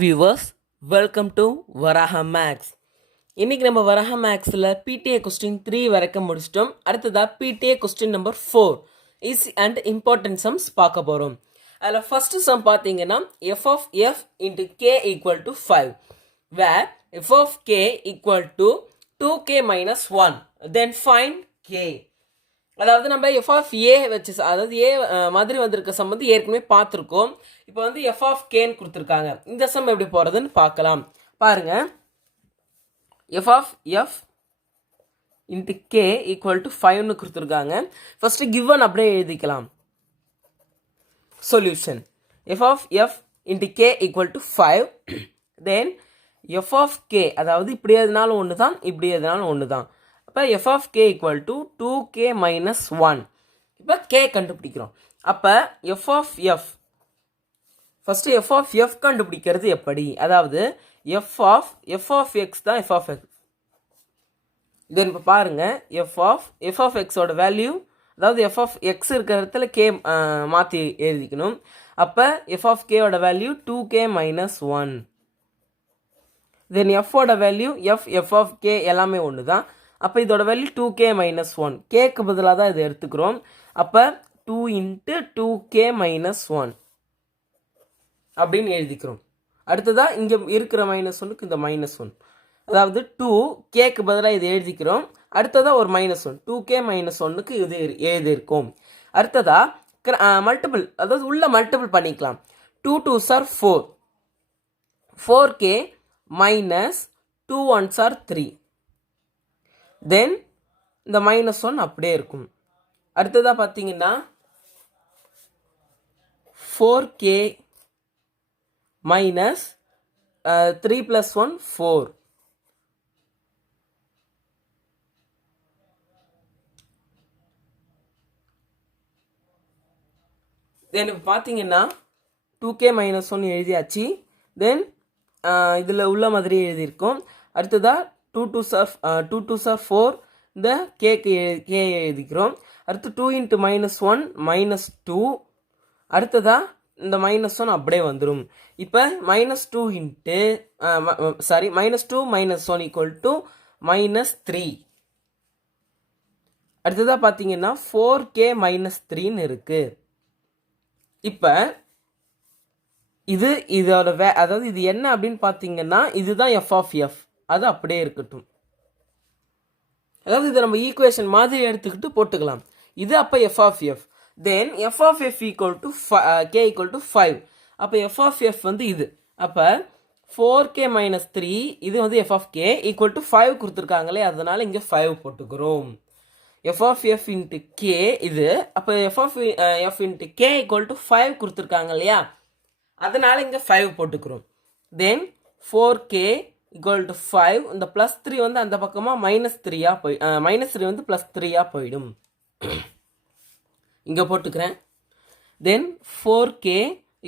Viewers, welcome to Varaha maths. இன்னைக்கு நம்ம வராஹா மேக்ஸில் பிடிஏ கொஸ்டின் 3 வரைக்கும் முடிச்சிட்டோம். அடுத்ததாக PTA question number 4 easy and important sums பார்க்க போகிறோம். அதில் ஃபஸ்ட்டு சம் பார்த்தீங்கன்னா F of F into K equal to 5 where F of K equal to 2k minus 1 then find K. அதாவது நம்ம எஃப் ஆஃப் ஏ வச்சு, அதாவது ஏ மாதிரி வந்திருக்க சம் வந்து ஏற்கனவே பார்த்துருக்கோம். இப்போ வந்து எஃப் ஆஃப் கேன்னு கொடுத்துருக்காங்க. இந்த சம் எப்படி போகிறதுன்னு பார்க்கலாம். பாருங்க, F of F into K equal to 5ன்னு கொடுத்துருக்காங்க. ஃபர்ஸ்ட் கிவன் அப்படியே எழுதிக்கலாம். Solution F of F into K equal to 5 then F of K, அதாவது இப்படி எதுனாலும் ஒன்று தான், இப்படி எதுனாலும் ஒன்று தான். அப்போ F of K equal to 2k minus 1. இப்போ கே கண்டுபிடிக்கிறோம். அப்போ F of F, first F of F கண்டுபிடிக்கிறது எப்படி? அதாவது எஃப் ஆஃப் எக்ஸ் தான் எஃப் ஆஃப் எக்ஸ். தென் இப்போ பாருங்கள், எஃப் ஆஃப் எக்ஸோட வேல்யூ, அதாவது எஃப் ஆஃப் எக்ஸ் இருக்கிற இடத்துல கே மாற்றி எழுதிக்கணும். அப்போ எஃப் ஆஃப் கேவோட வேல்யூ 2k minus 1. தென் எஃபோட வேல்யூ எஃப் ஆஃப் கே எல்லாமே ஒன்று தான். அப்போ இதோட வேல்யூ 2k minus 1. கேக்கு பதிலாக தான் இதை எடுத்துக்கிறோம். அப்போ 2 into 2k minus 1 அப்படின்னு எழுதிக்கிறோம். அடுத்ததாக இங்கே இருக்கிற -1க்கு இந்த -1, அதாவது 2 கேக்கு பதிலாக இது எழுதிக்கிறோம். அடுத்ததாக ஒரு -1, 2k minus 1க்கு இது எழுதியிருக்கோம். அடுத்ததாக மல்டிபிள், அதாவது உள்ள மல்டிபிள் பண்ணிக்கலாம். 2 2s are 4, 4k minus 2 1s are 3. தென் இந்த -1 அப்படியே இருக்கும். அடுத்ததாக பார்த்தீங்கன்னா 4k minus 3 plus 1 4. தென் இப்போ பார்த்தீங்கன்னா 2k minus 1 எழுதியாச்சு. தென் இதில் உள்ள மாதிரி எழுதியிருக்கோம். அடுத்ததாக 2 2s are 4. இந்த கே எழுதிக்கிறோம். அடுத்து 2 into -1 -2. அடுத்ததாக இந்த -1 அப்படியே வந்துடும். இப்போ -2 இன்ட்டு -2 -1 ஈக்குவல் டு -3. அடுத்ததாக பார்த்தீங்கன்னா 4k -3ன்னு இருக்கு. இப்போ இதோட அதாவது இது என்ன அப்படின்னு பார்த்தீங்கன்னா இதுதான் எஃப் ஆஃப் எஃப், அது அப்படியே இருக்கட்டும். அதாவது இதை நம்ம ஈக்குவேஷன் மாதிரி எடுத்துக்கிட்டு போட்டுக்கலாம். இது அப்போ F of F. Then F of F equal to K equal to 5. அப்போ எஃப் ஆஃப் எஃப் வந்து இது. அப்போ 4k minus 3, இது வந்து F of K equal to 5 கொடுத்துருக்காங்களே, அதனால இங்கே 5 போட்டுக்கிறோம். F of F into K இது. அப்போ F of F into K equal to 5 கொடுத்துருக்காங்க இல்லையா, அதனால இங்கே 5 போட்டுக்கிறோம். Then 4k equal to 5. இந்த +3 வந்து அந்த பக்கமாக -3 -3 வந்து +3 போயிடும். இங்கே போட்டுக்கிறேன். தென் 4k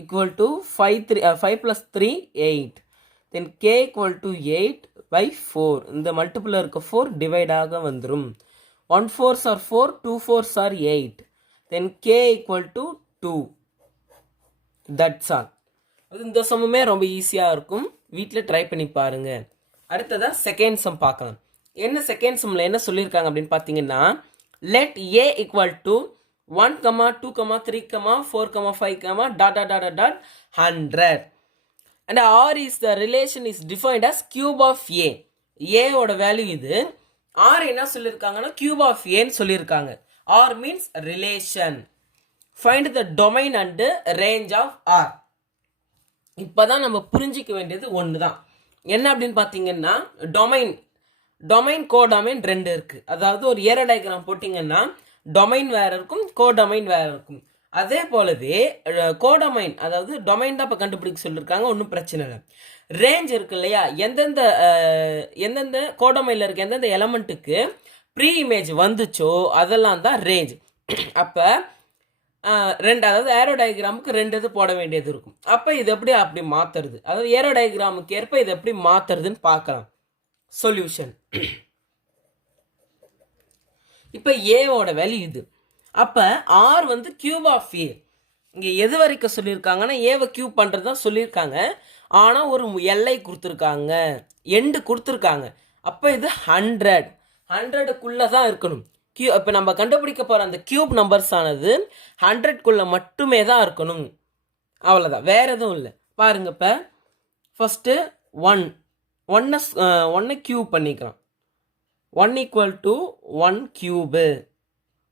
equal to 5 + 3 8. Then k equal to 8/4. இந்த மல்டிபிள் இருக்க 4 டிவைடாக வந்துடும். 1 4s are 4, 2 4s are 8. Then k equal to 2. That's all. இந்த சம்முமே ரொம்ப ஈஸியாக இருக்கும், வீட்டில் ட்ரை பண்ணி பாருங்கள். அடுத்ததாக செகண்ட் சம் பார்க்கலாம். என்ன செகண்ட் சம்மில் என்ன சொல்லியிருக்காங்க அப்படின்னு பார்த்தீங்கன்னா, let A equal to 1, 2, 3, 4, 5, .100 and r is the relation is defined as cube of a. ஏவோட வேல்யூ இது. r என்ன சொல்லியிருக்காங்கன்னா cube of aன்னு சொல்லியிருக்காங்க. r means relation. Find the domain and range of r. இப்போதான் நம்ம புரிஞ்சிக்க வேண்டியது ஒன்று தான். என்ன அப்படின்னு பார்த்தீங்கன்னா, டொமைன் கோடொமைன் 2 இருக்குது. அதாவது ஒரு ஏரோ டயக்ராம் போட்டிங்கன்னா டொமைன் வேறு இருக்கும், கோடொமைன் வேறு இருக்கும். அதே போலவே கோடொமைன், அதாவது டொமைன் தான் இப்போ கண்டுபிடிக்க சொல்லியிருக்காங்க, ஒன்றும் பிரச்சனை இல்லை. ரேஞ்ச் இருக்கு இல்லையா, எந்தெந்த கோடொமைனில் இருக்க எந்தெந்த எலமெண்ட்டுக்கு ப்ரீ இமேஜ் வந்துச்சோ அதெல்லாம் தான் ரேஞ்ச். அப்போ அதாவது ஏரோ டயக்ராமுக்கு 2 இது போட வேண்டியது இருக்கும். அப்போ இது எப்படி அப்படி மாற்றுறது, அதாவது ஏரோ டயக்ராமுக்கு ஏற்ப இது எப்படி மாற்றுறதுன்னு பார்க்கலாம். சொல்யூஷன் இப்போ ஏவோட வேல்யூ இது. அப்போ ஆர் வந்து கியூப் ஆஃப் ஏ. இங்கே எது வரைக்கும் சொல்லியிருக்காங்கன்னா ஏவை கியூப் பண்ணுறது தான் சொல்லியிருக்காங்க. ஆனால் ஒரு எல்லை கொடுத்துருக்காங்க, எண்டு கொடுத்துருக்காங்க. அப்போ இது 100, 100க்குள்ளே தான் இருக்கணும். இப்போ நம்ம கண்டுபிடிக்க போகிற அந்த கியூப் நம்பர்ஸ் ஆனது 100க்குள்ளே மட்டுமே தான் இருக்கணும். அவ்வளோதான், வேறு எதுவும் இல்லை. பாருங்க, இப்போ ஃபஸ்ட்டு ஒன்னை கியூப் பண்ணிக்கலாம். 1 ஈக்குவல் டு 1 கியூபு.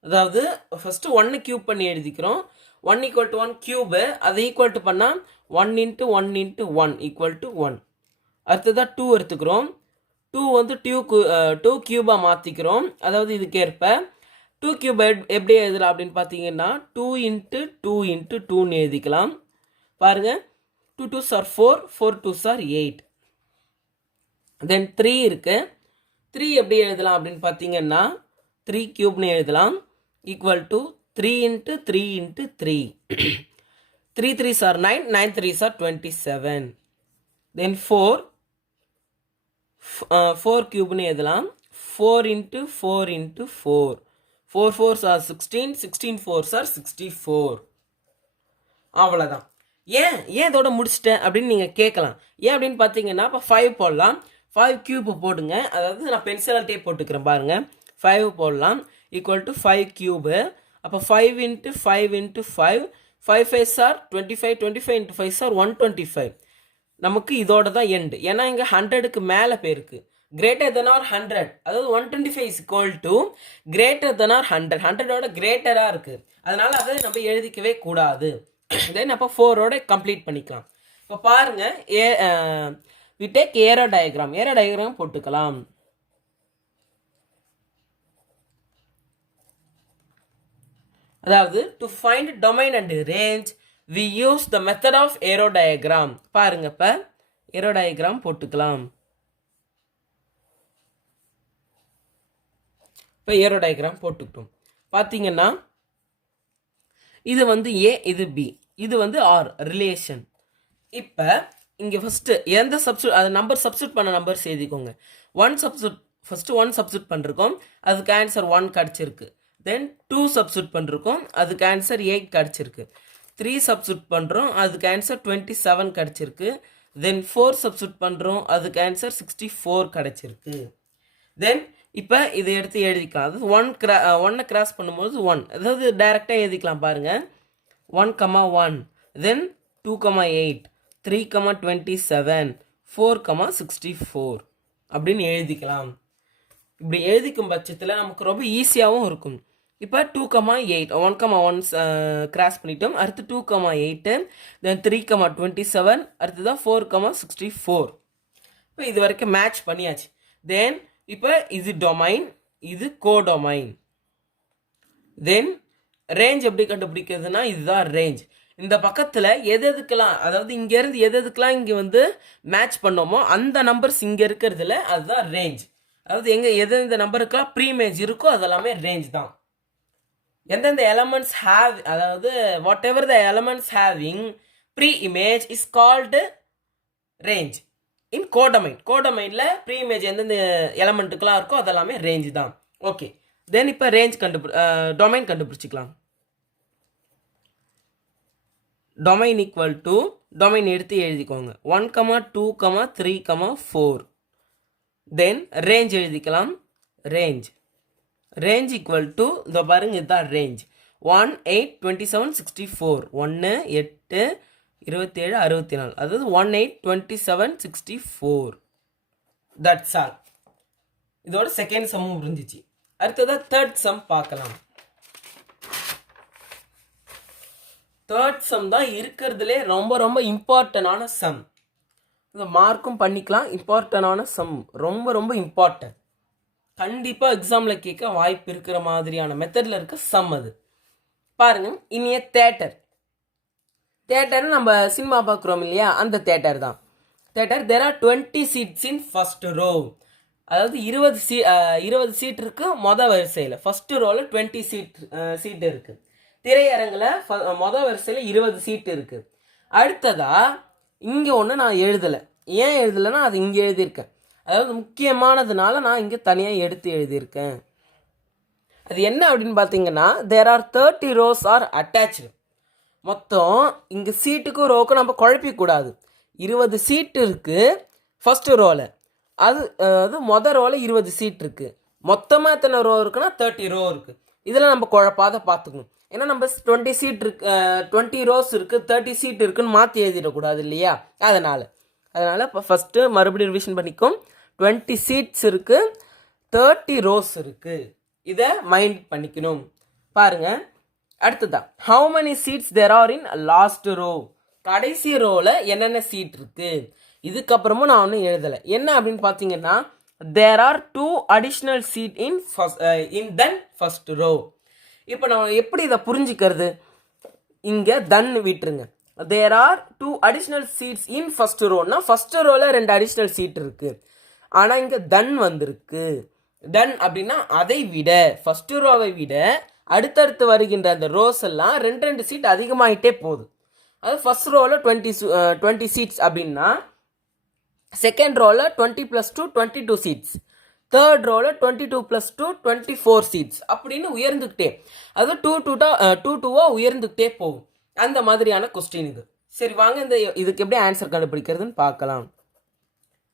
அதாவது ஃபஸ்ட்டு 1 கியூப் பண்ணி எழுதிக்கிறோம். 1 ஈக்குவல் டு 1 கியூபு, அதை ஈக்குவல் டு பண்ணால் 1 இன்ட்டு 1 இன்ட்டு 1 ஈக்குவல் டு 1. அடுத்ததாக 2 எடுத்துக்கிறோம். 2 வந்து 2 கியூபாக மாற்றிக்கிறோம். அதாவது இதுக்கேற்ப 2 கியூப் எப்படி எழுதலாம் அப்படின்னு பார்த்தீங்கன்னா 2 இன்ட்டு 2 இன்ட்டு 2ன்னு எழுதிக்கலாம். பாருங்கள், 2 2s are 4, 4 2s are 8. தென் 3 இருக்கு. 3 எப்படி எழுதலாம் அப்படின்னு பார்த்தீங்கன்னா 3 கியூப்னு எழுதலாம். Equal to 3 into 3 into 3. 3 3s are 9, 9 3s are 27. தென் 4 கியூப்னு எழுதலாம். 4 into 4 into 4. 4 4s are 16, 16 4s are 64. அவ்வளோதான். ஏன் இதோட முடிச்சிட்டேன் அப்படின்னு நீங்கள் கேட்கலாம். ஏன் அப்படின்னு பார்த்தீங்கன்னா இப்போ 5 போடலாம். 5 கியூப் போடுங்க. அதாவது நான் பென்சிலால்ட்டே போட்டுக்கிறேன் பாருங்கள். 5 போடலாம். Equal to 5 cube. அப்போ 5 into 5 into 5. 5 5s are 25, 25 into 5s are 125. நமக்கு இதோட தான் எண்டு. ஏன்னா இங்கே 100க்கு மேலே போயிருக்கு. கிரேட்டர் தென் ஆர் 100, அதாவது 125 is equal to greater than or 100. 100ஓட கிரேட்டராக இருக்குது. அதனால் அதை நம்ம எழுதிக்கவே கூடாது. தென் அப்போ 4ஓட கம்ப்ளீட் பண்ணிக்கலாம். இப்போ பாருங்கள், we take ஏரோ டயக்ராம் போட்டுக்கலாம். அதாவது to find domain and range we use the method of aero diagram. பாருங்க, இப்போ ஏரோ டயக்ராம் போட்டுக்கலாம். இப்போ ஏரோ டயக்ராம் போட்டுக்கிட்டோம். பார்த்தீங்கன்னா இது வந்து ஏ, இது பி, இது வந்து ஆர் ரிலேஷன். இப்போ இங்கே ஃபஸ்ட்டு எந்த அது நம்பர் சப்ஸ்டியூட் பண்ண நம்பர்ஸ் எழுதிக்கோங்க. 1 ஃபஸ்ட்டு 1 சப்ஸ்டியூட் பண்ணிருக்கோம், அதுக்கு ஆன்சர் 1 கிடச்சிருக்கு. தென் 2 சப்ஸ்டியூட் பண்ணிருக்கோம், அதுக்கு ஆன்சர் 8 கிடச்சிருக்கு. 3 சப்ஸ்டியூட் பண்ணுறோம், அதுக்கு ஆன்சர் 27 கிடச்சிருக்கு. தென் 4 சப்ஸ்டியூட் பண்ணுறோம், அதுக்கு ஆன்சர் 64 கிடச்சிருக்கு. தென் இப்போ இதை எடுத்து எழுதிக்கலாம். அதாவது 1 கிராஸ் பண்ணும்போது 1, அதாவது டைரெக்டாக எழுதிக்கலாம். பாருங்கள், 1, 1, தென் 2, 8, 3, 27, 4, 64 அப்படின்னு எழுதிக்கலாம். இப்படி எழுதிக்கும் பட்சத்தில் நமக்கு ரொம்ப ஈஸியாகவும் இருக்கும். இப்போ 2, 8, 1, 1 கிராஸ் பண்ணிட்டோம். அடுத்து 2, 8, தென் 3, 27, அடுத்ததான் 4, 64. இப்போ இது வரைக்கும் மேட்ச் பண்ணியாச்சு. தென் இப்போ இது டொமைன், இது கோடொமைன். தென் ரேஞ்ச் எப்படி கண்டுபிடிக்கிறதுனா இதுதான் ரேஞ்ச். இந்த பக்கத்தில் எதுக்கெல்லாம், அதாவது இங்கேருந்து எதுக்கெல்லாம் இங்கே வந்து மேட்ச் பண்ணோமோ அந்த நம்பர்ஸ் இங்கே இருக்கிறதுல அதுதான் ரேஞ்ச். அதாவது எந்த நம்பருக்கெல்லாம் ப்ரீமேஜ் இருக்கோ அதெல்லாமே ரேஞ்ச் தான். எந்தெந்த எலமெண்ட்ஸ் ஹேவ், அதாவது whatever the elements having preimage is called range in கோடொமைனில் ப்ரீ இமேஜ் எந்தெந்த எலமெண்ட்டுக்கெல்லாம் இருக்கோ அதெல்லாமே ரேஞ்ச் தான். ஓகே, தென் இப்போ ரேஞ்ச் டொமைன் கண்டுபிடிச்சிக்கலாம். டொமைன் ஈக்குவல் டு டொமைன் எடுத்து எழுதிக்கோங்க. 1, 2, 3, 4. தென் ரேஞ்ச் எழுதிக்கலாம். ரேஞ்ச் ஈக்குவல் டு இந்த பாருங்க, இதுதான் ரேஞ்ச். 1, 8, 27, 64. 1, 8, 27, 64. அதாவது 1, 8, 27, 64. That's all. இதோட செகண்ட் சம்மும் முடிஞ்சிச்சு. அடுத்ததாக தேர்ட் சம் பார்க்கலாம். தேர்ட் சம் தான் இருக்கிறதுலே ரொம்ப ரொம்ப இம்பார்ட்டண்டான சம். இந்த மார்க்கும் பண்ணிக்கலாம். இம்பார்ட்டண்டான சம், ரொம்ப ரொம்ப இம்பார்ட்டன்ட். கண்டிப்பாக எக்ஸாமில் கேட்க வாய்ப்பு இருக்கிற மாதிரியான மெத்தடில் இருக்க சம் அது. பாருங்கள், இனிய தேட்டர் நம்ம சினிமா பார்க்குறோம் இல்லையா, அந்த தேட்டர் தான். There are 20 seats in first row. அதாவது 20 சீட் இருக்குது மொதல் வரிசையில். ஃபஸ்ட்டு ரோவில் 20 சீட் இருக்குது. திரையரங்கில் மொதல் வரிசையில் 20 சீட்டு இருக்குது. அடுத்ததாக இங்கே ஒன்று நான் எழுதலை. ஏன் எழுதலைன்னா அது இங்கே எழுதியிருக்கேன். அதாவது முக்கியமானதுனால நான் இங்கே தனியாக எடுத்து எழுதியிருக்கேன். அது என்ன அப்படின்னு பார்த்தீங்கன்னா, there are 30 rows are attach. மொத்தம் இங்கே சீட்டுக்கும் ரோக்கும் நம்ம குழப்பிக்கூடாது. 20 சீட் இருக்குது ஃபஸ்ட்டு ரோவில். அது மொதல் ரோவில் 20 சீட் இருக்குது. மொத்தமாக எத்தனை ரோ இருக்குன்னா 30 ரோ இருக்குது. இதில் நம்ம குழப்பாத பார்த்துக்கணும். ஏன்னா நம்ம 20 சீட் இருக்கு, 20 ரோஸ் இருக்குது, 30 சீட் இருக்குன்னு மாற்றி எழுதிடக்கூடாது இல்லையா? அதனால் இப்போ ஃபஸ்ட்டு மறுபடியும் ரிவிஷன் பண்ணிக்கும். 20 சீட்ஸ் இருக்குது, 30 ரோஸ் இருக்குது. இதை மைண்ட் பண்ணிக்கணும். பாருங்கள், அடுத்ததான் how many seats there are in last row. கடைசி ரோவில் என்னென்ன சீட் இருக்குது. இதுக்கப்புறமும் நான் ஒன்றும் எழுதலை. என்ன அப்படின்னு பார்த்தீங்கன்னா, there are 2 additional seat in then first row. இப்போ நம்ம எப்படி இதை புரிஞ்சுக்கிறது? இங்கே தன் விட்டுருங்க. There are 2 additional seats in first ரோன்னா ஃபர்ஸ்ட் ரோவில் 2 அடிஷ்னல் சீட் இருக்குது. ஆனால் இங்கே தன் வந்திருக்கு. தன் அப்படின்னா அதை விட, ஃபர்ஸ்ட் ரோவை விட அடுத்தடுத்து வருகின்ற அந்த ரோஸ் எல்லாம் 2 சீட் அதிகமாகிட்டே போகுது. அது ஃபர்ஸ்ட் ரோவில் 20 சீட்ஸ் அப்படின்னா செகண்ட் ரோவில் 20 + 2 22 சீட்ஸ், தேர்ட் ரோவில் 22 + 2 24 சீட்ஸ் அப்படின்னு உயர்ந்துக்கிட்டே, அது 2 உயர்ந்துக்கிட்டே போகும். அந்த மாதிரியான கொஸ்டின் இது. சரி வாங்க, இதுக்கு எப்படி ஆன்சர் கண்டுபிடிக்கிறதுன்னு பார்க்கலாம்.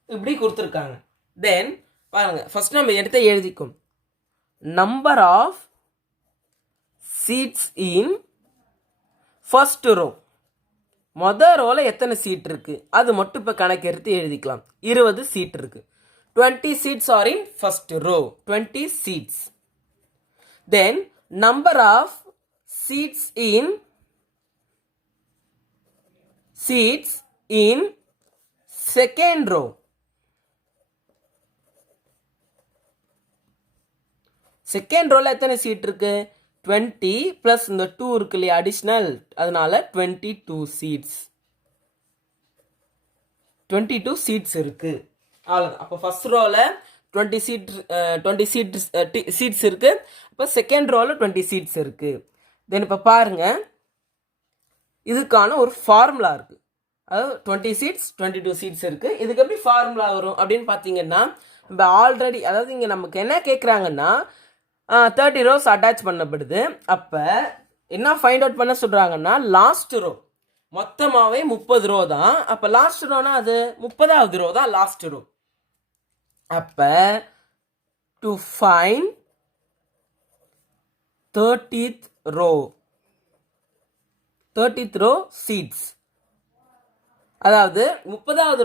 இப்படி கொடுத்துருக்காங்க. தென் பாருங்க, ஃபர்ஸ்ட் நம்ம எடுத்து எழுதிக்கும். Number of seats in first row. மொதல் ரோவில் எத்தனை சீட் இருக்குது அது மட்டும் இப்போ கணக்கு எடுத்து எழுதிக்கலாம். 20 சீட் இருக்குது. 20 seats are in first row. 20 seats. Then number of seats in second row. Second ரோவில் எத்தனை சீட் இருக்கு? 20 + இந்த 2 இருக்கு இல்லையா அடிஷ்னல், அதனால 22 சீட்ஸ். 22 சீட்ஸ் இருக்கு. அவ்வளோதான். அப்போ ஃபர்ஸ்ட் ரோவில் 20 சீட்ஸ் இருக்கு. இப்போ செகண்ட் ரோவில் 20 சீட்ஸ் இருக்கு. தென் இப்போ பாருங்க, இதுக்கான ஒரு ஃபார்முலா இருக்கு. அதாவது 20 சீட்ஸ் 22 சீட்ஸ் இருக்கு. இதுக்கு எப்படி ஃபார்முலா வரும் அப்படின்னு பார்த்தீங்கன்னா, இப்போ ஆல்ரெடி, அதாவது இங்கே நமக்கு என்ன கேட்குறாங்கன்னா 30 ரோஸ் அட்டாச் பண்ணப்படுது. அப்போ என்ன ஃபைண்ட் அவுட் பண்ண சொல்கிறாங்கன்னா, லாஸ்ட் ரோ மொத்தமாகவே 30 ரோ தான். அப்போ லாஸ்ட் ரோனா அது 30வது ரோ தான் லாஸ்ட் ரோ. அப்போ to find 30th row seats, அதாவது 30வது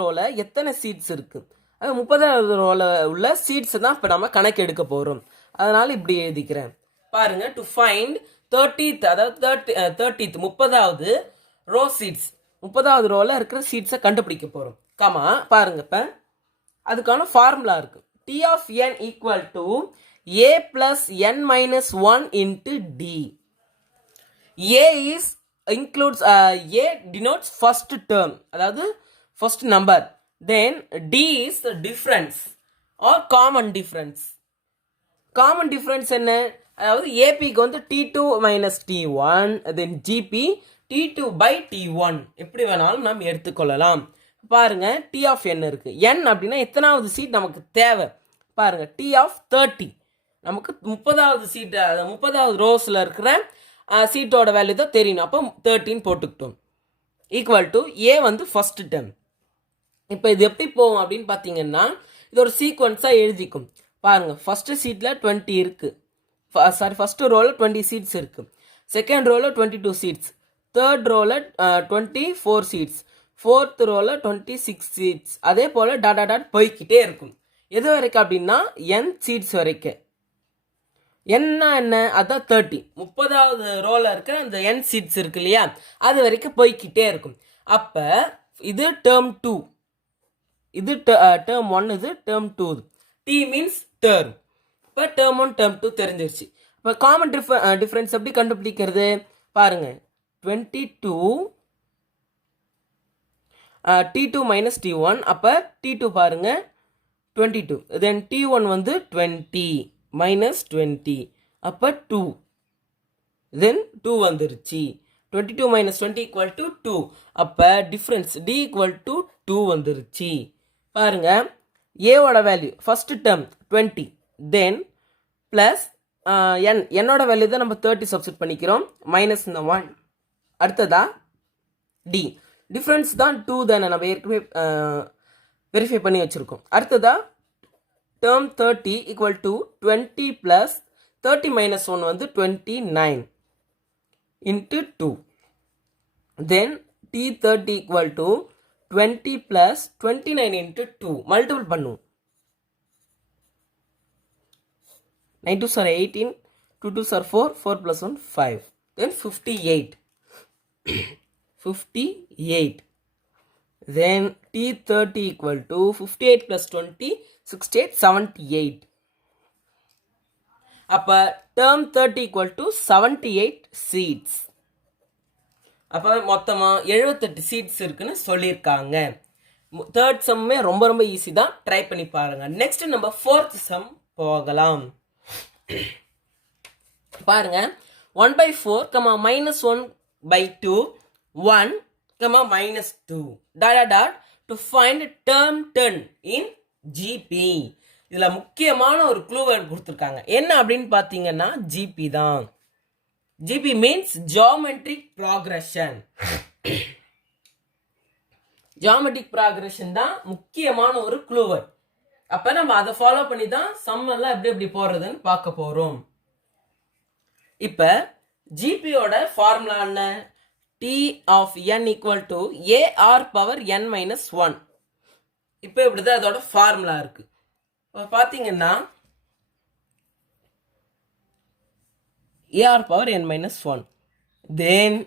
ரோவில் எத்தனை சீட்ஸ் இருக்கு, அது 30வது ரோவில் உள்ள சீட்ஸ் தான் இப்போ நம்ம கணக்கு எடுக்க போகிறோம். அதனால இப்படி எழுதிக்கிறேன். பாருங்க, டு ஃபைண்ட் 30th, அதாவது 30வது ரோ சீட்ஸ், 30வது ரோவில் இருக்கிற சீட்ஸை கண்டுபிடிக்க போகிறோம். பாருங்க, இப்போ அதுக்கான ஃபார்முலா இருக்கு. T of n equal to a plus n minus 1 into d. A denotes first term, அதாவது first number. Then d is difference or common difference. Common difference என்ன? அதாவது APக்கு வந்து T2 minus T1, then GP T2 by T1 எப்படி வேணாலும் நாம் எடுத்துக்கொள்ளலாம். பாருங்க, T of n இருக்கு. n அப்படின்னா எத்தனாவது சீட் நமக்கு தேவை பாருங்க. T of 30 நமக்கு 30வது சீட், 30வது ரோஸில் இருக்கிற சீட்டோட வேல்யூ தான் தெரியணும். அப்போ 13 போட்டுக்கிட்டோம். ஈக்குவல் டு ஏ வந்து ஃபர்ஸ்ட் டேர்ம். இப்போ இது எப்படி போகும் அப்படின்னு பார்த்தீங்கன்னா, இது ஒரு சீக்வன்ஸாக எழுதிக்கும். பாருங்க, ஃபர்ஸ்ட் சீட்டில் 20 இருக்கு, ஃபர்ஸ்ட் ரோவில் 20 சீட்ஸ் இருக்கு, செகண்ட் ரோவில் 22 சீட்ஸ், தேர்ட் ரோவில் 24 சீட்ஸ், ஃபோர்த் ரோவில் 26 சீட்ஸ். அதே போல் டாட் போய்கிட்டே இருக்கும். எது வரைக்கும் அப்படின்னா n சீட்ஸ் வரைக்கும். என்ன அதான் 30, 30வது ரோவில் இருக்கிற அந்த n சீட்ஸ் இருக்கு இல்லையா, அது வரைக்கும் போய்கிட்டே இருக்கும். அப்போ இது டேர்ம் 2, இது டேர்ம் 1, இது டேர்ம் 2. T means term. இப்போ டேர்ம் 1 டேர்ம் 2 தெரிஞ்சிருச்சு. இப்போ காமன் டிஃப்ரென்ஸ் எப்படி கண்டுபிடிக்கிறது பாருங்க. 22 T2 மைனஸ் T1, அப்போ T2 பாருங்க 22, தென் T1 வந்து 20 மைனஸ் 20, அப்போ 2, தென் 2 வந்துருச்சு. 22 மைனஸ் 20 ஈக்குவல் டு 2. அப்போ டிஃப்ரென்ஸ் D ஈக்குவல் டு 2 வந்துருச்சு. பாருங்க, ஏவோட வேல்யூ ஃபர்ஸ்ட் டேர்ம் 20, தென் ப்ளஸ் என்னோட வேல்யூ தான் நம்ம 30 சப்ஸ்டிட் பண்ணிக்கிறோம், மைனஸ் இந்த 1. அடுத்ததா D டிஃப்ரென்ஸ் தான் 2 தானே, நம்ம ஏற்கனவே வெரிஃபை பண்ணி வச்சுருக்கோம். அடுத்ததா term 30 equal to 20 plus 30 minus 1 வந்து 29 into 2. Then T30 equal to 20 plus 29 into 2 multiple பண்ணும். 9 2s are 18, 2 2s are 4, 4 plus 1 5. Then 58. 58. Then T30 equal to 58 plus 20, 68, 78. அப்போ term 30 equal to 78 seats. அப்போ மொத்தமாக 78 seats இருக்குன்னு சொல்லியிருக்காங்க. தேர்ட் சம்மே ரொம்ப ரொம்ப ஈஸி தான், ட்ரை பண்ணி பாருங்கள். நெக்ஸ்ட் நம்ம ஃபோர்த் சம் போகலாம். பாருங்க 1/4, -1/2, 1, -2 dot to find term 10 in GP. இதில் முக்கியமான ஒரு க்ளூ வேர்ட் கொடுத்துருக்காங்க. என்ன அப்படின்னு பார்த்தீங்கன்னா GP தான். GP means geometric progression. Geometric progression தான் முக்கியமான ஒரு க்ளூ வேர்ட். அப்போ நம்ம அதை ஃபாலோ பண்ணி தான் சம் எல்லாம் எப்படி போடுறதுன்னு பார்க்க போகிறோம். இப்போ ஜிபியோட ஃபார்முலா என்ன? T of n equal to AR power n minus 1. இப்போ இப்படிதான் அதோட ஃபார்முலா இருக்கு. இப்போ பார்த்தீங்கன்னா AR power n minus 1. தென்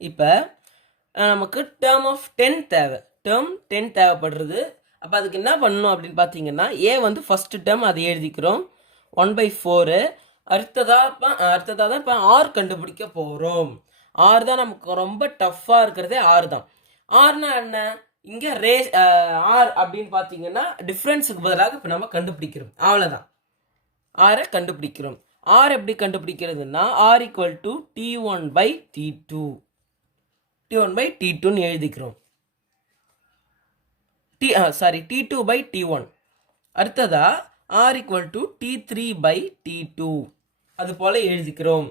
இப்போ நமக்கு டேர்ம் ஆஃப் 10 தேவை. டேர்ம் 10 தேவைப்படுறது. அப்போ அதுக்கு என்ன பண்ணணும் அப்படின்னு பார்த்தீங்கன்னா, ஏ வந்து ஃபஸ்ட்டு டேர்ம் அதை எழுதிக்கிறோம் 1/4. அடுத்ததாக தான் இப்போ ஆர் கண்டுபிடிக்க போகிறோம். ஆர் தான் நமக்கு ரொம்ப டஃப்பாக இருக்கிறதே ஆர் தான். ஆர்னா என்ன? இங்கே ஆர் அப்படின்னு பார்த்தீங்கன்னா டிஃப்ரென்ஸுக்கு பதிலாக இப்போ நம்ம கண்டுபிடிக்கிறோம். அவ்வளோதான், ஆரை கண்டுபிடிக்கிறோம். ஆர் எப்படி கண்டுபிடிக்கிறதுனா ஆர் ஈக்குவல் டு T1/T2. T1/T2ன்னு எழுதிக்கிறோம். T2/T1. அடுத்ததா R ஈக்குவல் டு T3/T2 அது போல் எழுதிக்கிறோம்.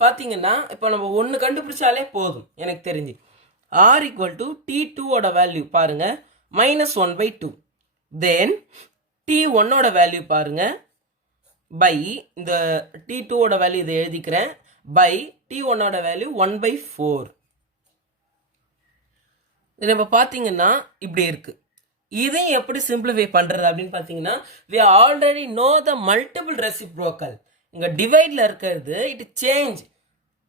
பார்த்தீங்கன்னா இப்போ நம்ம ஒன்று கண்டுபிடிச்சாலே போதும் எனக்கு தெரிஞ்சு. R ஈக்குவல் டு T2ஓட வேல்யூ பாருங்க -1/2. தென் T1ஓட வேல்யூ பாருங்க பை இந்த T2ஓட வேல்யூ இதை எழுதிக்கிறேன் பை T1ஓட வேல்யூ 1/4. இது நம்ம பார்த்தீங்கன்னா இப்படி இருக்கு. இதையும் எப்படி சிம்பிளிஃபை பண்ணுறது அப்படின்னு பார்த்தீங்கன்னா, we already know the multiple reciprocal. இங்கே டிவைடில் இருக்கிறது இட் சேஞ்ச்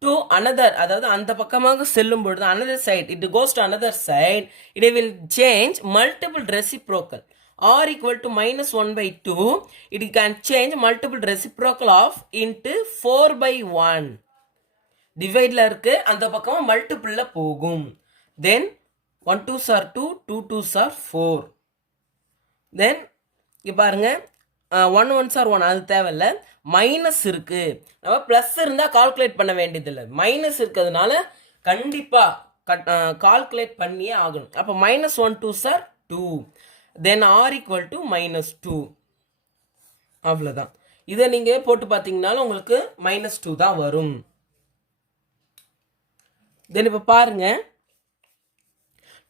டு another, அதாவது அந்த பக்கமாக செல்லும் பொழுது another side, it goes to another side, it will change multiple reciprocal. R equal to -1/2, it can change multiple reciprocal of into 4/1. டிவைடில் இருக்கு, அந்த பக்கமாக மல்டிபிளில் போகும். தென் 1 2s are 2, 2 2s are 4. தென் இங்கே பாருங்க 1 1s are 1, அது தேவையில்லை. மைனஸ் இருக்கு, நம்ம ப்ளஸ் இருந்தால் கால்குலேட் பண்ண வேண்டியதில்லை. மைனஸ் இருக்கிறதுனால கண்டிப்பாக கால்குலேட் பண்ணியே ஆகணும். அப்போ -1 2s are 2. Then R equal to -2. அவ்வளோதான். இதை நீங்கள் போட்டு பார்த்தீங்கன்னாலும் உங்களுக்கு -2 தான் வரும். தென் இப்போ பாருங்க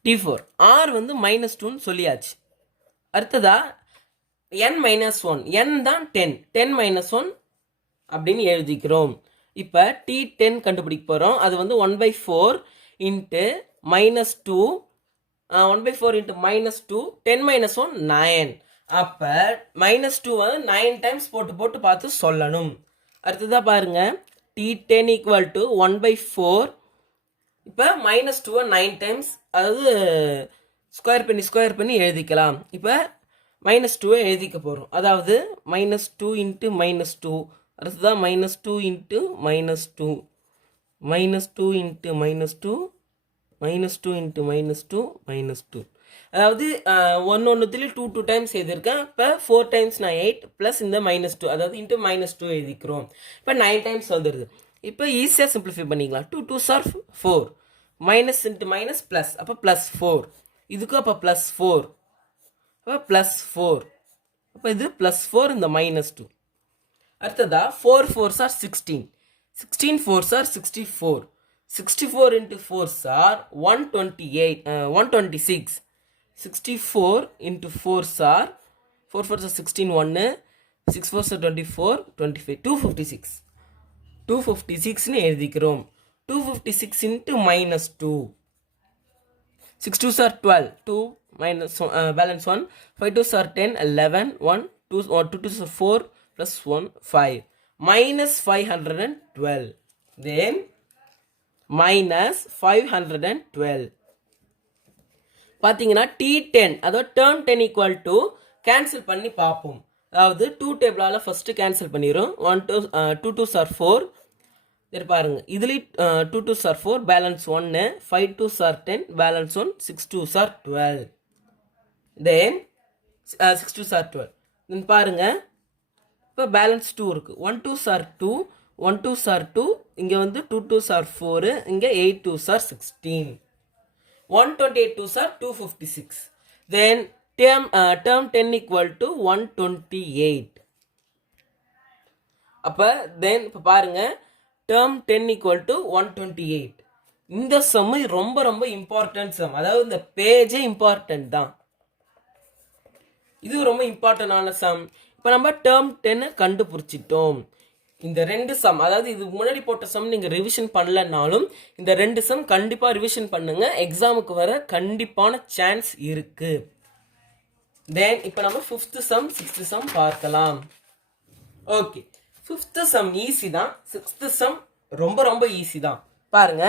T4 R வந்து -2ன்னு சொல்லியாச்சு. அடுத்ததா n-1, n தான் 10, 10 - 1 அப்படின்னு எழுதிக்கிறோம். இப்போ T10 கண்டுபிடிக்க போகிறோம். அது வந்து 1/4 இன்ட்டு -2, 1/4 இன்ட்டு -2, 10 - 1 9. அப்போ -2 வந்து 9 டைம்ஸ் போட்டு பார்த்து சொல்லணும். அடுத்ததாக பாருங்க T10 ஈக்குவல் டு 1/4. இப்போ -2 9 டைம்ஸ், அதாவது ஸ்கொயர் பண்ணி எழுதிக்கலாம். இப்போ -2 எழுதிக்க போகிறோம். அதாவது -2 இன்ட்டு -2, அடுத்ததான் -2 இன்ட்டு -2, -2 இன்ட்டு -2, -2 இன்ட்டு -2. அதாவது ஒன்றுத்துலேயும் 2 டைம்ஸ் எழுதியிருக்கேன். இப்போ 4 டைம்ஸ் நான் 8 ப்ளஸ் இந்த -2, அதாவது இன்ட்டு -2 எழுதிக்கிறோம். இப்போ 9 டைம்ஸ் வந்துடுது. இப்போ ஈஸியாக சிம்பிளிஃபை பண்ணிக்கலாம். 2 2s are 4, minus into minus plus, அப்போ +4. இதுக்கும் அப்போ +4, அப்போ +4, அப்போ இது +4, இந்த -2. அடுத்ததா 4 4s are 16, 16 4s are 64, 64 into 4s are 128, 126. 64 into 4s are 4 4s are 16, 1, 6 4s are 24, 25, 256. 256 னு எழுதிக்கிறோம். 256 into minus 2. 6 2s are 12, 2 minus balance 1, 5 2s are 10, 11, 1, 2 or 2 2s are 4 plus 1, 5. Minus 512. Then minus 512. பார்த்தீங்கன்னா T10 அதாவது டேர்ம் 10 ஈக்குவல் டு கேன்சல் பண்ணி பார்ப்போம். அதாவது 2 டேபிளால் first cancel பண்ணிடும். 2 2s are 4. சரி பாருங்க, இதுலேயும் 2 2s are 4, balance 1, 5 2s are 10, balance 1, 6 2s are 12. Then 6 2s are 12. தென் பாருங்க, இப்போ பேலன்ஸ் 2 இருக்குது. 1 2s are 2, 1 2s are 2, இங்கே வந்து 2 2s are 4, இங்கே 8 2s are 16. 128 2s are 256. Then term 10 equal to 128. அப்போ then இப்போ பாருங்க, term 10 equal to 128. இந்த சம் ரொம்ப ரொம்ப இம்பார்ட்டன்ட் சம். அதாவது இந்த பேஜே இம்பார்ட்டன்ட் தான். இது ரொம்ப இம்பார்ட்டன்டான சம். இப்போ நம்ம டேர்ம் 10 கண்டுபிடிச்சிட்டோம். இந்த ரெண்டு சம், அதாவது இது முன்னாடி போட்ட சம் நீங்கள் ரிவிஷன் பண்ணலனாலும் இந்த ரெண்டு சம் கண்டிப்பாக ரிவிஷன் பண்ணுங்க. எக்ஸாமுக்கு வர கண்டிப்பான சான்ஸ் இருக்கு. தென் இப்போ நம்ம 5th சம் 6th சம் பார்க்கலாம். ஓகே, 5th சம் ஈஸி தான், 6th சம் ரொம்ப ரொம்ப ஈஸி தான். பாருங்க,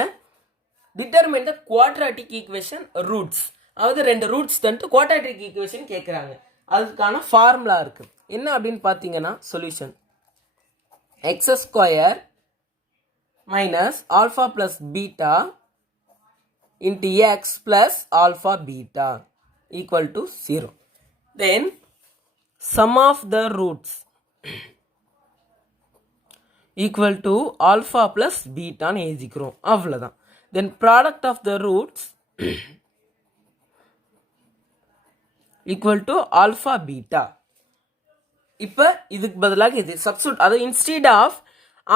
டிட்டர்மின் த குவாட்ராட்டிக் ஈக்குவேஷன் ரூட்ஸ். அதாவது ரெண்டு ரூட்ஸ் தந்துட்டு குவாட்ராட்டிக் ஈக்குவேஷன் கேட்குறாங்க. அதுக்கான ஃபார்முலா இருக்கு. என்ன அப்படின்னு பார்த்தீங்கன்னா, solution x square minus alpha plus beta into x plus alpha beta equal to 0. Then sum of the roots equal to alpha plus beta னு எழுதிக்கிறோம். அவ்வளோதான். Then product of the roots equal to alpha beta. இப்போ இதுக்கு பதிலாக இது substitute, அது instead of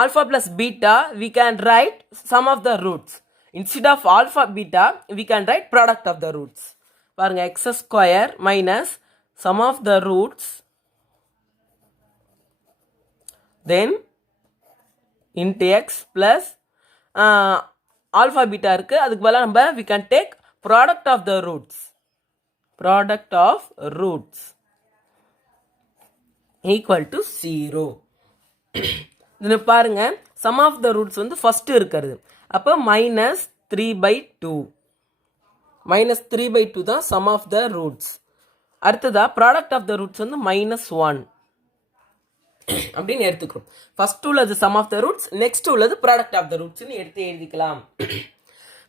alpha plus beta we can write sum of the roots. Instead of alpha beta we can write product of the roots. பாருங்க, x square minus sum of the roots then into x plus alpha beta இருக்குது, அதுக்கு பதிலாக நம்ம we can take product of the roots. Product of roots equal to 0. இது பாருங்க, sum of the roots வந்து first இருக்கிறது. அப்போ -3/2 -3/2 தான் சம் ஆஃப் த ரூட்ஸ். அடுத்ததா ப்ராடக்ட் ஆஃப் த ரூட்ஸ் வந்து -1 அப்படின்னு எடுத்துக்கிறோம். ஃபர்ஸ்ட் உள்ளது sum of the roots, next உள்ளது ப்ராடக்ட் ஆஃப் த ரூட்ஸ்னு எடுத்து எழுதிக்கலாம்.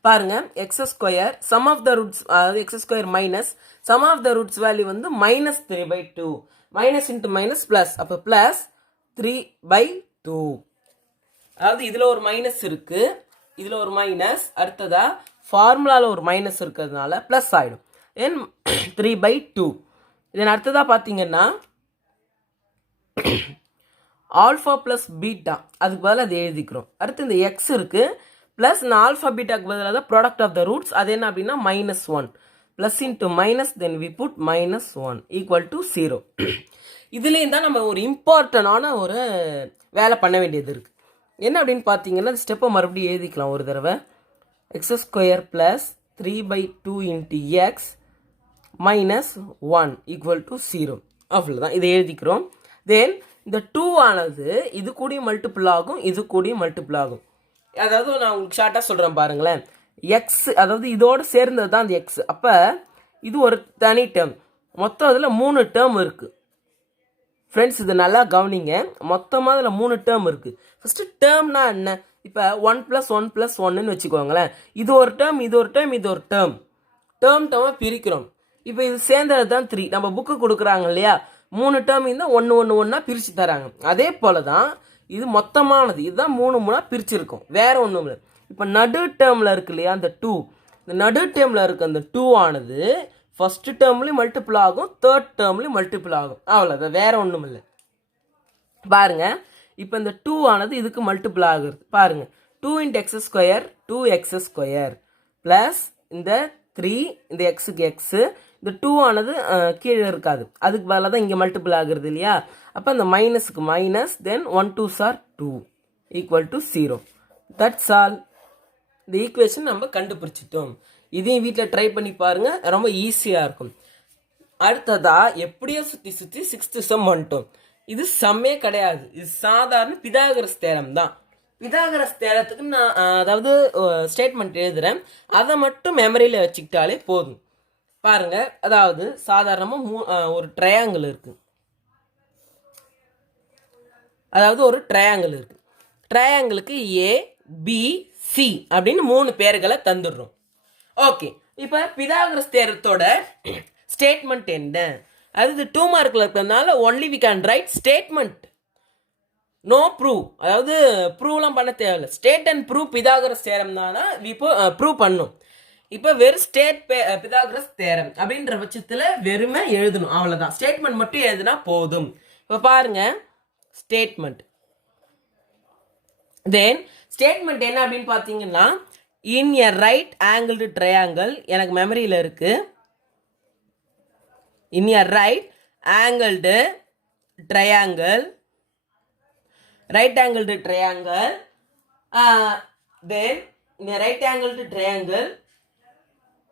பாருங்க, x square sum of the roots, அதாவது x square minus sum of the roots value வந்து -3/2, மைனஸ் இன்ட்டு மைனஸ் பிளஸ், அப்போ பிளஸ் 3/2. அதாவது இதில் ஒரு மைனஸ் இருக்கு, இதில் ஒரு மைனஸ், அடுத்ததா ஃபார்முலாவில் ஒரு மைனஸ் இருக்கிறதுனால ப்ளஸ் ஆகிடும். தென் 3/2. இதன் அடுத்ததா பார்த்தீங்கன்னா ஆல்ஃபா ப்ளஸ் பீட்டா, அதுக்கு பதிலாக அதை எழுதிக்கிறோம். அடுத்து இந்த எக்ஸ் இருக்கு ப்ளஸ் இந்த ஆல்ஃபா பீட்டாக்கு பதிலாக தான் ப்ராடக்ட் ஆஃப் த ரூட்ஸ். அது என்ன அப்படின்னா -1 plus into minus then we put -1 equal to 0. இதுலேயும் தான் நம்ம ஒரு இம்பார்ட்டண்டான ஒரு வேலை பண்ண வேண்டியது இருக்குது. என்ன அப்படின்னு பார்த்தீங்கன்னா, ஸ்டெப்பை மறுபடியும் எழுதிக்கலாம் ஒரு தடவை. X square plus 3/2 into X -1 equal to 0. அவ்வளோதான், இதை எழுதிக்கிறோம். தென் இந்த 2 ஆனது இது கூடயும் மல்டிபிள் ஆகும், இது கூடயும் மல்டிபிள் ஆகும். அதாவது நான் உங்களுக்கு ஷார்ட்டாக சொல்கிறேன் பாருங்களேன். எக்ஸ் அதாவது இதோடு சேர்ந்தது தான் அந்த எக்ஸ். அப்போ இது ஒரு தனி டேர்ம், மொத்தம் அதில் 3 டேர்ம் இருக்குது. ஃப்ரெண்ட்ஸ், இது நல்லா கவனிங்க. மொத்தமாக அதில் 3 டேர்ம் இருக்குது. ஃபஸ்ட்டு டேர்ம்னா என்ன? இப்போ 1 + 1 + 1ன்னு வச்சுக்கோங்களேன். இது ஒரு டேர்ம், இது ஒரு டேர்ம், இது ஒரு டேர்ம். டேர்மை பிரிக்கிறோம். இப்போ இது சேர்ந்தது தான் 3. நம்ம புக்கு கொடுக்குறாங்க இல்லையா, 3 டேர்ம் இருந்தால் 1 1 1 பிரித்து தராங்க. அதே போல தான் இது மொத்தமானது. இதுதான் 3 3 பிரிச்சிருக்கும், வேற ஒன்றும் இல்லை. இப்போ நடு டேர்மில் இருக்கு இல்லையா அந்த 2, இந்த நடு டேர்மில் இருக்க அந்த 2 ஆனது ஃபர்ஸ்ட் டேர்ம்லேயும் மல்டிபிள் ஆகும், தேர்ட் டேர்ம்லேயும் மல்டிபிள் ஆகும். அவ்வளோதான், வேற ஒன்றும் இல்லை. பாருங்க, இப்போ இந்த 2 ஆனது இதுக்கு மல்டிபிள் ஆகுது. பாருங்க, 2 × x² 2x ஸ்கொயர் ப்ளஸ் இந்த 3 இந்த எக்ஸுக்கு எக்ஸு இந்த 2 ஆனது கீழே இருக்காது, அதுக்கு பதிலாக தான் இங்கே மல்டிபிள் ஆகுறது இல்லையா. அப்போ அந்த மைனஸுக்கு minus, then 1 2s are 2 equal to 0. That's all. இந்த ஈக்குவேஷன் நம்ம கண்டுபிடிச்சிட்டோம். இதையும் வீட்டில் ட்ரை பண்ணி பாருங்கள், ரொம்ப ஈஸியாக இருக்கும். அடுத்ததா எப்படியோ சுற்றி சுற்றி 6th சம் வந்துட்டோம். இது சம்மே கிடையாது, இது சாதாரண பிதாகரஸ் தேரம் தான். பிதாகரஸ் தேரத்துக்கு நான் அதாவது ஸ்டேட்மெண்ட் எழுதுகிறேன், அதை மட்டும் மெமரியில் வச்சுக்கிட்டாலே போதும். பாருங்க, அதாவது சாதாரணமாக ஒரு ட்ரையாங்கிள் இருக்குது. அதாவது ஒரு ட்ரையாங்கிள் இருக்குது. ட்ரையாங்கிளுக்கு ABC அப்படின்னு 3 பேர்களை தந்துடுறோம். ஓகே, இப்போ பிதாகரஸ் தேரத்தோட ஸ்டேட்மெண்ட் என்ன? அது 2 மார்க்கில் இருக்கிறதுனால only we can write statement, no prove. அதாவது ப்ரூவ்லாம் பண்ண தேவையில்லை. State and prove Pythagoras theorem தானா இப்போ ப்ரூவ் பண்ணும். இப்போ வெறும் பிதாகரஸ் தேரம் அப்படின்ற பட்சத்தில் வெறுமை எழுதணும், அவ்வளோதான். ஸ்டேட்மெண்ட் மட்டும் எழுதுனா போதும். இப்போ பாருங்க, ஸ்டேட்மெண்ட் தென் ஸ்டேட்மெண்ட் என்ன அப்படின்னு பார்த்தீங்கன்னா, in a right angled triangle, எனக்கு மெமரியில் இருக்கு. In a right angled triangle, right angled triangle, then in a right angled triangle,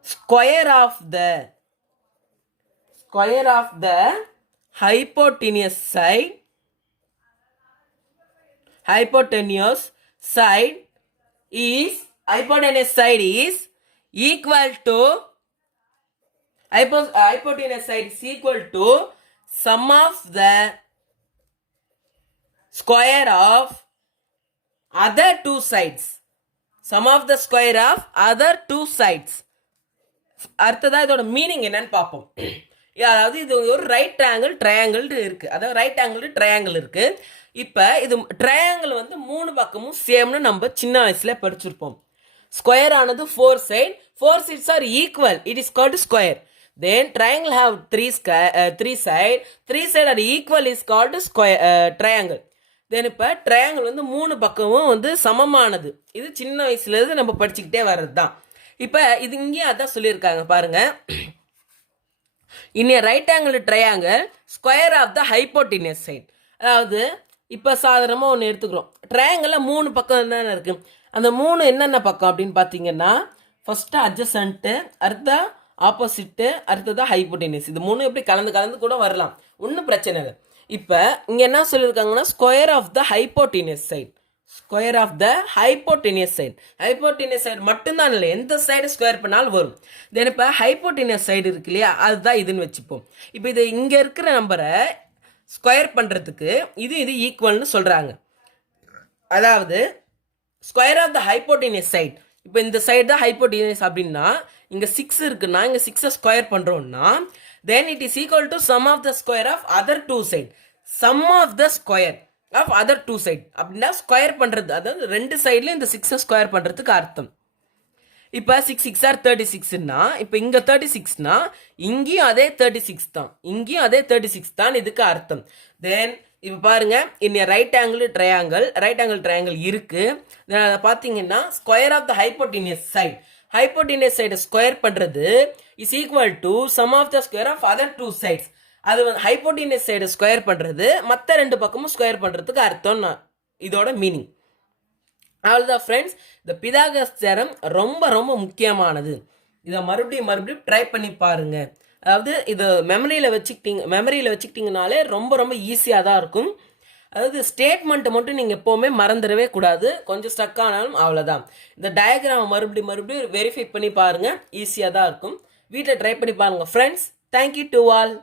square of the hypotenuse side is equal to hypotenuse side is equal to sum of the square of other two sides. Sum of the square of other two sides. அடுத்ததா இதோட meaning என்னன்னு பார்ப்போம். அதாவது இது ஒரு right angle triangle இருக்கு. அதாவது right angle triangle இருக்கு. இப்போ இது ட்ரையாங்கிள் வந்து 3 பக்கமும் சேம்னு நம்ம சின்ன வயசுல படிச்சிருப்போம். ஸ்கொயர் ஆனது 4 side, 4 sides are equal, it is called square. Then triangle have 3 side, 3 side are equal is called square triangle. தென் இப்போ ட்ரையாங்கிள் வந்து 3 பக்கமும் வந்து சமமானது. இது சின்ன வயசுலேருந்து நம்ம படிச்சுக்கிட்டே வர்றது தான். இப்போ இது இங்கேயும் அதான் சொல்லியிருக்காங்க பாருங்க. In a right angle triangle square of the hypotenuse side. அதாவது இப்போ சாதாரணமாக ஒன்று எடுத்துக்கிறோம். ட்ரையாங்கிளில் 3 பக்கம் தானே இருக்குது. அந்த 3 என்னென்ன பக்கம் அப்படின்னு பார்த்தீங்கன்னா, ஃபஸ்ட்டு அட்ஜசன்ட்டு, அடுத்த ஆப்போசிட்டு, அடுத்தது ஹைப்போட்டினியஸ். இது 3 எப்படி கலந்து கூட வரலாம், ஒன்றும் பிரச்சனை இல்லை. இப்போ இங்கே என்ன சொல்லியிருக்காங்கன்னா, square of the hypotenuse side. Square of the hypotenuse side. Hypotenuse side மட்டும்தான் இல்லை, எந்த சைடு ஸ்கொயர் பண்ணாலும் வரும். தென் இப்போ ஹைப்போட்டினியஸ் சைடு இருக்கு இல்லையா, அதுதான் இதுன்னு வச்சுப்போம். இப்போ இது இங்கே இருக்கிற நம்பரை ஸ்கொயர் பண்ணுறதுக்கு இது ஈக்குவல்னு சொல்கிறாங்க. அதாவது square of the hypotenuse side. இப்போ இந்த சைடு தான் ஹைப்போட்டினியஸ் அப்படின்னா, இங்கே 6 இருக்குன்னா இங்கே 6 ஸ்கொயர் பண்ணுறோம்னா, then it is equal to sum of the square of other two side. Sum of the square of other two side அப்படின்னா ஸ்கொயர் பண்ணுறது, அதாவது 2 சைட்லையும் இந்த 6 ஸ்கொயர் பண்ணுறதுக்கு அர்த்தம். இப்போ 6 6 are 36ன்னா, இப்போ இங்கே 36னா இங்கேயும் அதே 36 தான், இங்கேயும் அதே 36 தான் இதுக்கு அர்த்தம். தென் இப்போ பாருங்க, இன் ரைட் ஆங்கிள் ட்ரையாங்கிள் இருக்கு. அதை பார்த்தீங்கன்னா square of the hypotenuse side, hypotenuse சைடை ஸ்கொயர் பண்ணுறது is equal to sum of the square of other 2 sides. அது வந்து ஹைப்போட்டினியஸ் சைடை ஸ்கொயர் பண்ணுறது மற்ற 2 பக்கமும் ஸ்கொயர் பண்ணுறதுக்கு அர்த்தம் இதோட மீனிங். அவ்வளோதான் ஃப்ரெண்ட்ஸ். இந்த பிதாகரஸ் தேரம் ரொம்ப ரொம்ப முக்கியமானது. இதை மறுபடியும் ட்ரை பண்ணி பாருங்க. அதாவது இது மெமரியில் வச்சுக்கிட்டிங்கனாலே ரொம்ப ரொம்ப ஈஸியாக தான் இருக்கும். அதாவது ஸ்டேட்மெண்ட்டை மட்டும் நீங்கள் எப்போவுமே மறந்துடவே கூடாது. கொஞ்சம் ஸ்டக் ஆனாலும் அவ்வளோதான். இந்த டயக்ராமை மறுபடியும் வெரிஃபை பண்ணி பாருங்கள், ஈஸியாக தான் இருக்கும். வீட்டில் ட்ரை பண்ணி பாருங்கள் ஃப்ரெண்ட்ஸ். Thank you to all.